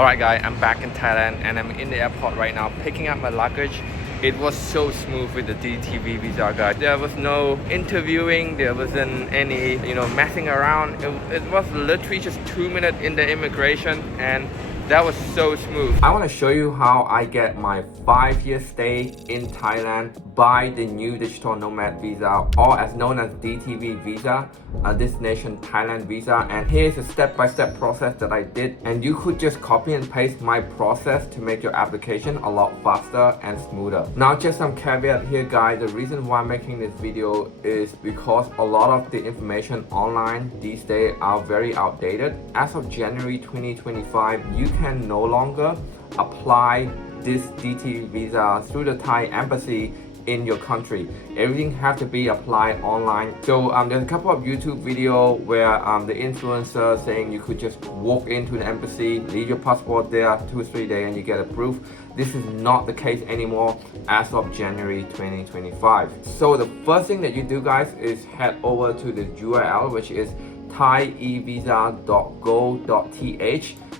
Alright guys, I'm back in Thailand and I'm in the airport right now picking up my luggage. It was so smooth with the DTV Visa guys. There was no interviewing, there wasn't any, messing around. It was literally just 2 minutes in the immigration and that was so smooth. I want to show you how I get my 5-year stay in Thailand by the new digital nomad visa, or as known as DTV Visa, Destination Thailand Visa. And here's a step-by-step process that I did, and you could just copy and paste my process to make your application a lot faster and smoother. Now just some caveat here guys, the reason why I'm making this video is because a lot of the information online these days are very outdated. As of January 2025, you can no longer apply this DT visa through the Thai embassy in your country. Everything has to be applied online. So there's a couple of YouTube videos where the influencer saying you could just walk into the embassy, leave your passport there 2 or 3 days and you get approved. This is not the case anymore as of January 2025. So the first thing that you do guys is head over to the URL, which is thaivisa.go.th.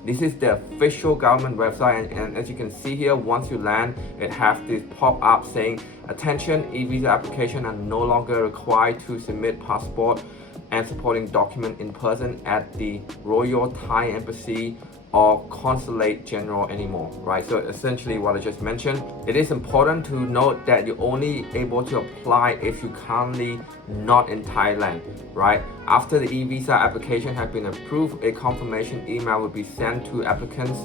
This is the official government website, and as you can see here, once you land, it has this pop-up saying, attention, e-visa application are no longer required to submit passport and supporting document in person at the Royal Thai Embassy or Consulate General anymore, right? So essentially what I just mentioned, it is important to note that you're only able to apply if you're currently not in Thailand, right? After the e-visa application has been approved, a confirmation email will be sent to applicants,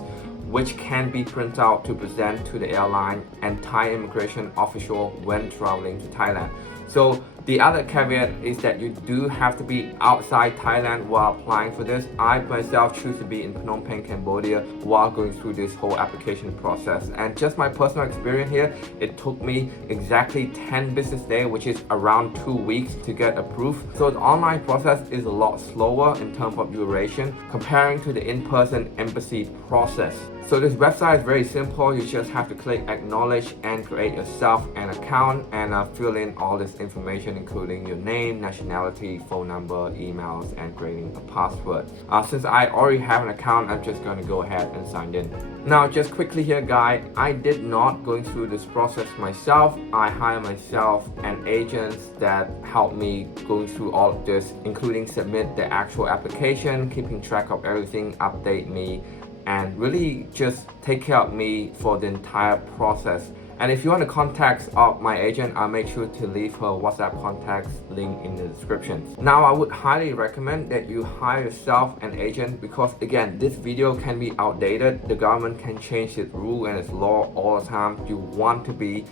which can be printed out to present to the airline and Thai immigration official when traveling to Thailand. So the other caveat is that you do have to be outside Thailand while applying for this. I myself choose to be in Phnom Penh, Cambodia while going through this whole application process. And just my personal experience here, it took me exactly 10 business days, which is around 2 weeks to get approved. So the online process is a lot slower in terms of duration comparing to the in-person embassy process. So this website is very simple. You just have to click acknowledge and create yourself an account and fill in all this information, including your name, nationality, phone number, emails, and creating a password. Since I already have an account, I'm just going to go ahead and sign in. Now just quickly here guys, I did not go through this process myself. I hired myself an agent that helped me going through all of this, including submit the actual application, keeping track of everything, update me, and really just take care of me for the entire process. And if you want to contact my agent, I'll make sure to leave her WhatsApp contacts link in the description. Now I would highly recommend that you hire yourself an agent, because again, this video can be outdated. The government can change its rule and its law all the time. You want to be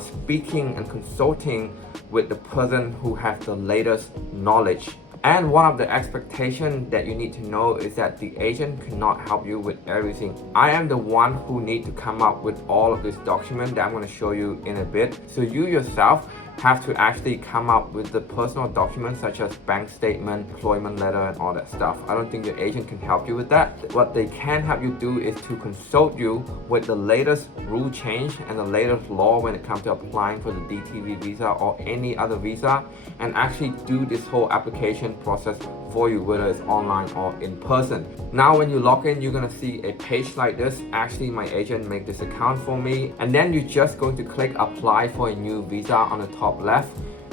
speaking and consulting with the person who has the latest knowledge. And one of the expectations that you need to know is that the agent cannot help you with everything. I am the one who need to come up with all of this document that I'm going to show you in a bit. So you yourself have to actually come up with the personal documents such as bank statement, employment letter, and all that stuff. I don't think your agent can help you with that. What they can help you do is to consult you with the latest rule change and the latest law when it comes to applying for the DTV visa or any other visa, and actually do this whole application process for you, whether it's online or in person. Now when you log in, you're going to see a page like this. Actually my agent made this account for me, and then you're just going to click apply for a new visa on the top left.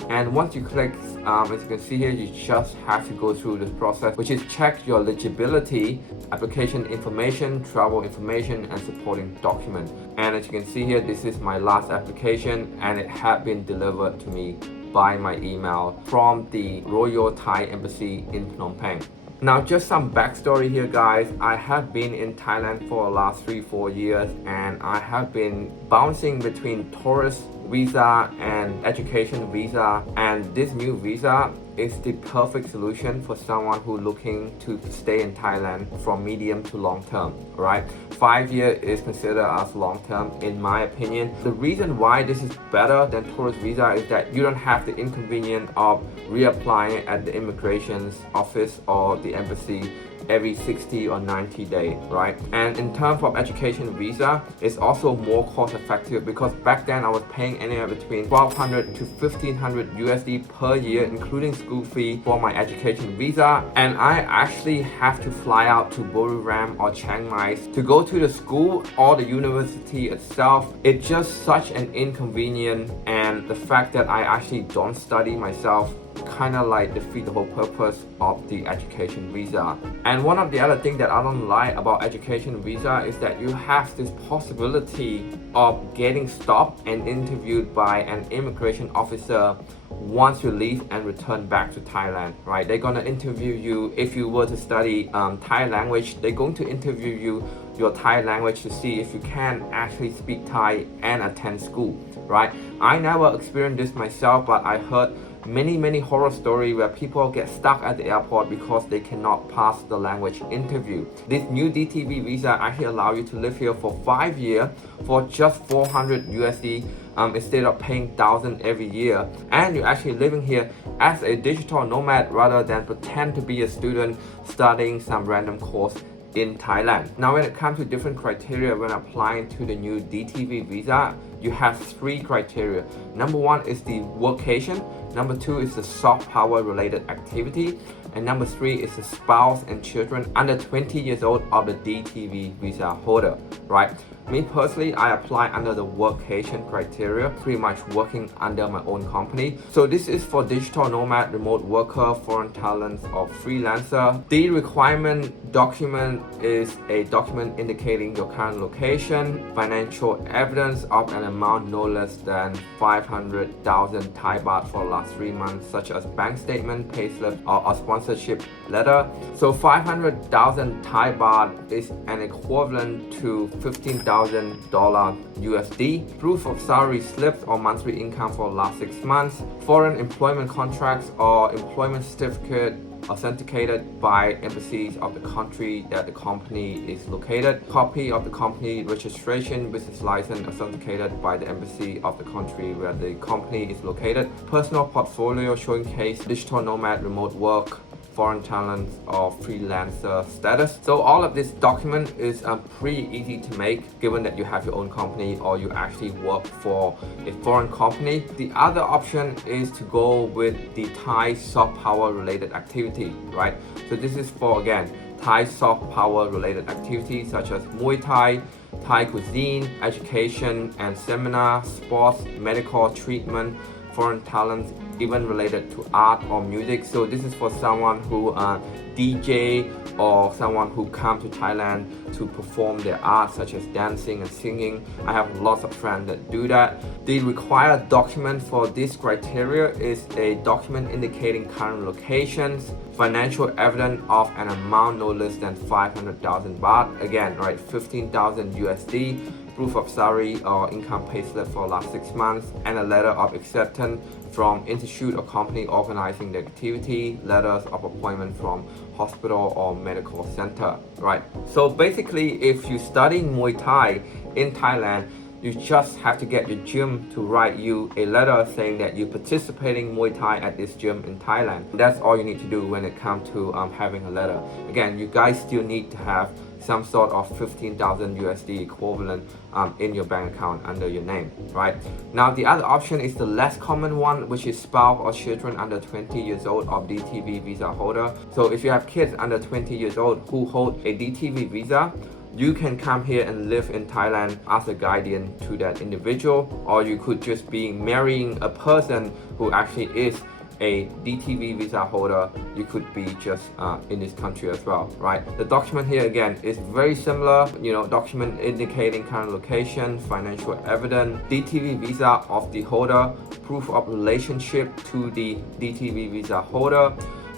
And once you click, as you can see here, you just have to go through this process, which is check your eligibility, application information, travel information, and supporting document. And as you can see here, this is my last application and it had been delivered to me by my email from the Royal Thai Embassy in Phnom Penh. Now just some backstory here guys, I have been in Thailand for the last 3-4 years, and I have been bouncing between tourist visa and education visa, and this new visa is the perfect solution for someone who's looking to stay in Thailand from medium to long term, right? 5 years is considered as long term in my opinion. The reason why this is better than tourist visa is that you don't have the inconvenience of reapplying at the immigration's office or the embassy every 60 or 90 days, right? And in terms of education visa, it's also more cost effective because back then I was paying anywhere between 1200 to 1500 USD per year, including school fee for my education visa. And I actually have to fly out to Buriram or Chiang Mai to go to the school or the university itself. It's just such an inconvenience, and the fact that I actually don't study myself kind of like defeat the whole purpose of the education visa. And one of the other things that I don't like about education visa is that you have this possibility of getting stopped and interviewed by an immigration officer once you leave and return back to Thailand, right? They're gonna interview you. If you were to study Thai language, they're going to interview you your Thai language to see if you can actually speak Thai and attend school, right? I never experienced this myself, but I heard many horror stories where people get stuck at the airport because they cannot pass the language interview. This new DTV visa actually allows you to live here for 5 years for just 400 USD instead of paying 1,000 every year, and you're actually living here as a digital nomad rather than pretend to be a student studying some random course in Thailand. Now when it comes to different criteria when applying to the new DTV visa, you have 3 criteria. Number 1 is the workation, number 2 is the soft power related activity, and number 3 is the spouse and children under 20 years old of the DTV visa holder, right? Me personally, I apply under the workation criteria, pretty much working under my own company. So this is for digital nomad, remote worker, foreign talents, or freelancer. The requirement document is a document indicating your current location, financial evidence of an amount no less than 500,000 Thai baht for the last 3 months, such as bank statement, payslip, or a sponsorship letter. So 500,000 Thai baht is an equivalent to $15,000 USD, proof of salary slips or monthly income for the last 6 months, foreign employment contracts or employment certificate authenticated by embassies of the country that the company is located, copy of the company registration business license authenticated by the embassy of the country where the company is located, personal portfolio showing case digital nomad, remote work, foreign talents, or freelancer status. So all of this document is pretty easy to make given that you have your own company or you actually work for a foreign company. The other option is to go with the Thai soft power related activity, right? So this is for, again, Thai soft power related activities such as Muay Thai, Thai cuisine, education and seminar, sports, medical treatment, foreign talents, even related to art or music. So this is for someone who DJ or someone who come to Thailand to perform their art such as dancing and singing. I have lots of friends that do that. The required document for this criteria is a document indicating current locations, financial evidence of an amount no less than 500,000 baht, again, right, 15,000 USD, proof of salary or income payslip for the last 6 months, and a letter of acceptance from institute or company organizing the activity, letters of appointment from hospital or medical center, right? So basically, if you study Muay Thai in Thailand, you just have to get your gym to write you a letter saying that you're participating Muay Thai at this gym in Thailand. That's all you need to do when it comes to having a letter. Again, you guys still need to have some sort of 15,000 USD equivalent in your bank account under your name, right? Now the other option is the less common one, which is spouse or children under 20 years old of DTV visa holder. So if you have kids under 20 years old who hold a DTV visa, you can come here and live in Thailand as a guardian to that individual, or you could just be marrying a person who actually is a DTV visa holder. You could be just in this country as well, right? The document here again is very similar, document indicating current location, financial evidence, DTV visa of the holder, proof of relationship to the DTV visa holder,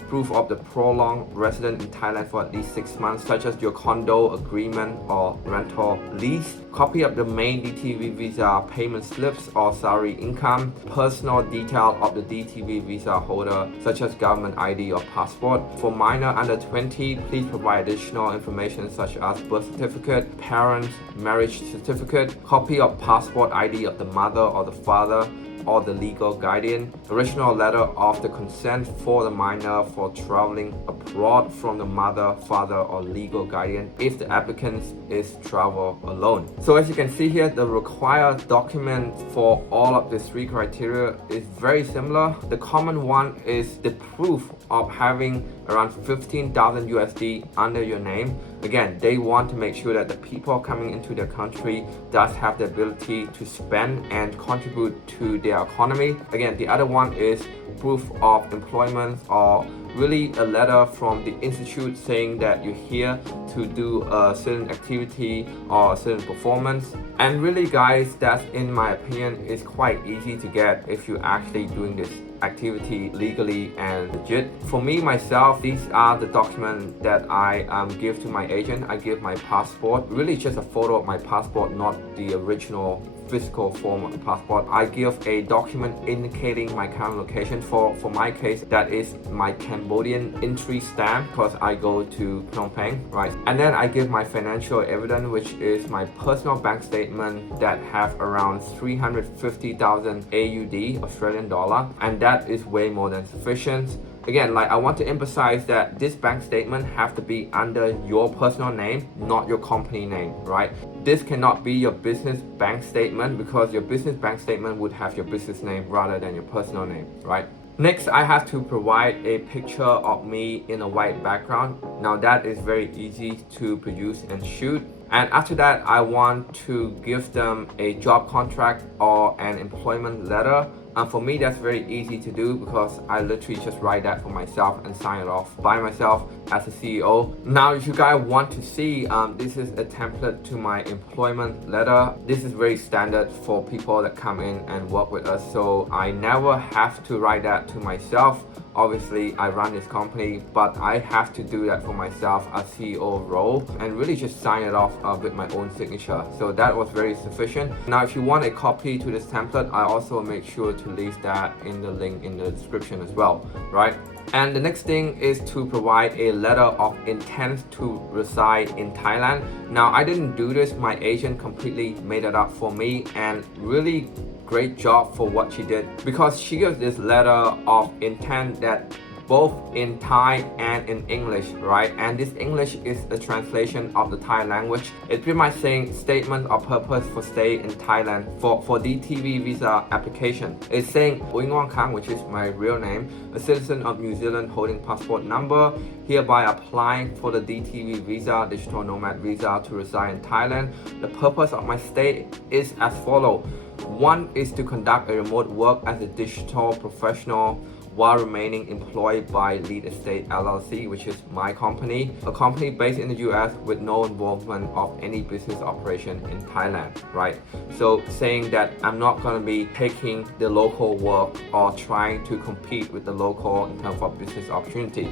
proof of the prolonged resident in Thailand for at least 6 months, such as your condo agreement or rental lease, copy of the main DTV visa payment slips or salary income, personal detail of the DTV visa holder, such as government ID or passport. For minor under 20, please provide additional information such as birth certificate, parents, marriage certificate, copy of passport ID of the mother or the father, or the legal guardian, original letter of the consent for the minor for traveling abroad from the mother, father, or legal guardian if the applicant is travel alone. So as you can see here, the required document for all of the three criteria is very similar. The common one is the proof of having around 15,000 USD under your name. Again, they want to make sure that the people coming into their country does have the ability to spend and contribute to their economy. Again, the other one is proof of employment, or really a letter from the institute saying that you're here to do a certain activity or a certain performance. And really guys, that's in my opinion is quite easy to get if you're actually doing this activity legally and legit. For me myself, these are the documents that I give to my agent. I give my passport, really just a photo of my passport, not the original physical form of the passport. I give a document indicating my current location. For my case, that is my Cambodian entry stamp because I go to Phnom Penh, right? And then I give my financial evidence, which is my personal bank statement that have around 350,000 AUD, Australian dollar, and that is way more than sufficient. Again, like I want to emphasize that this bank statement have to be under your personal name, not your company name, right? This cannot be your business bank statement because your business bank statement would have your business name rather than your personal name, right? Next, I have to provide a picture of me in a white background. Now that is very easy to produce and shoot. And after that, I want to give them a job contract or an employment letter. And for me, that's very easy to do because I literally just write that for myself and sign it off by myself as a CEO. Now, if you guys want to see, this is a template to my employment letter. This is very standard for people that come in and work with us. So I never have to write that to myself. Obviously, I run this company, but I have to do that for myself as CEO role and really just sign it off with my own signature. So that was very sufficient. Now, if you want a copy to this template, I also make sure to leave that in the link in the description as well, right? And the next thing is to provide a letter of intent to reside in Thailand. Now, I didn't do this. My agent completely made it up for me, and really great job for what she did, because she gives this letter of intent that both in Thai and in English, right? And this English is a translation of the Thai language. It's pretty much saying statement of purpose for stay in Thailand for DTV Visa application. It's saying Uingwang Kang, which is my real name, a citizen of New Zealand holding passport number, hereby applying for the DTV Visa, digital nomad visa, to reside in Thailand. The purpose of my stay is as follows. One is to conduct a remote work as a digital professional while remaining employed by Lead Estate LLC, which is my company, a company based in the US with no involvement of any business operation in Thailand, right? So saying that I'm not going to be taking the local work or trying to compete with the local in terms of business opportunity.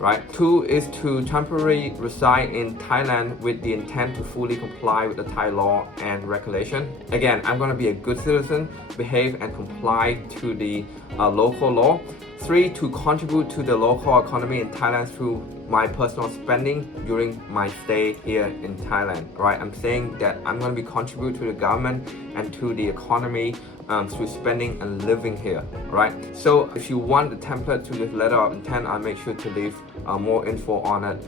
Right. Two is to temporarily reside in Thailand with the intent to fully comply with the Thai law and regulation. Again, I'm going to be a good citizen, behave and comply to the local law. Three, to contribute to the local economy in Thailand through my personal spending during my stay here in Thailand. Right. I'm saying that I'm going to be contribute to the government and to the economy through spending and living here, right? So if you want the template to this letter of intent, I'll make sure to leave more info on it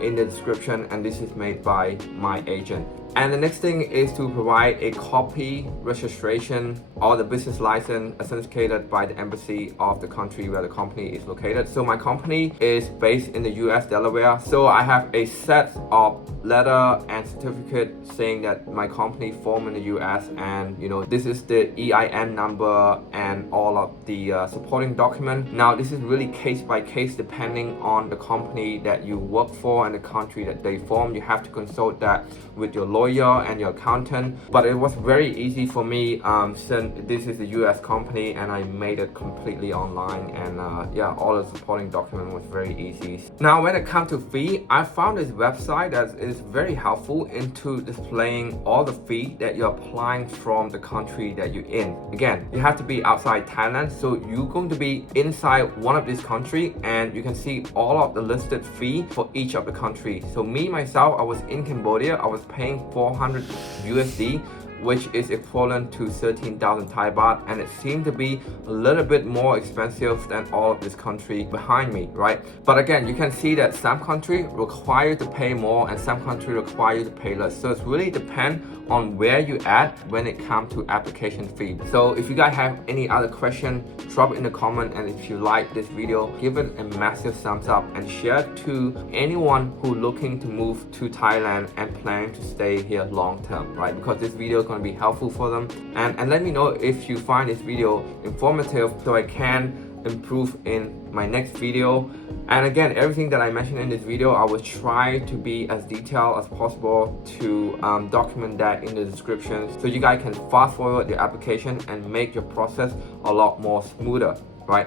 in the description, and this is made by my agent. And the next thing is to provide a copy registration or the business license authenticated by the embassy of the country where the company is located. So my company is based in the US, Delaware. So I have a set of letter and certificate saying that my company formed in the US, and this is the EIN number and all of the supporting document. Now this is really case by case depending on the company that you work for and the country that they form. You have to consult that with your lawyer and your accountant, but it was very easy for me since this is a US company and I made it completely online, and yeah, all the supporting document was very easy. Now when it comes to fee, I found this website that is very helpful into displaying all the fee that you're applying from the country that you're in. Again, you have to be outside Thailand, so you're going to be inside one of these countries and you can see all of the listed fee for each of the country. So me myself, I was in Cambodia, I was paying 400 USD which is equivalent to 13,000 Thai baht, and it seemed to be a little bit more expensive than all of this country behind me, right? But again, you can see that some country require you to pay more and some country require you to pay less. So it's really depend on where you at when it comes to application fee. So if you guys have any other question, drop it in the comment, and if you like this video, give it a massive thumbs up and share it to anyone who looking to move to Thailand and plan to stay here long term, right? Because this video is going to be helpful for them. And let me know if you find this video informative so I can improve in my next video. And again, everything that I mentioned in this video, I will try to be as detailed as possible to document that in the description so you guys can fast forward your application and make your process a lot more smoother, right?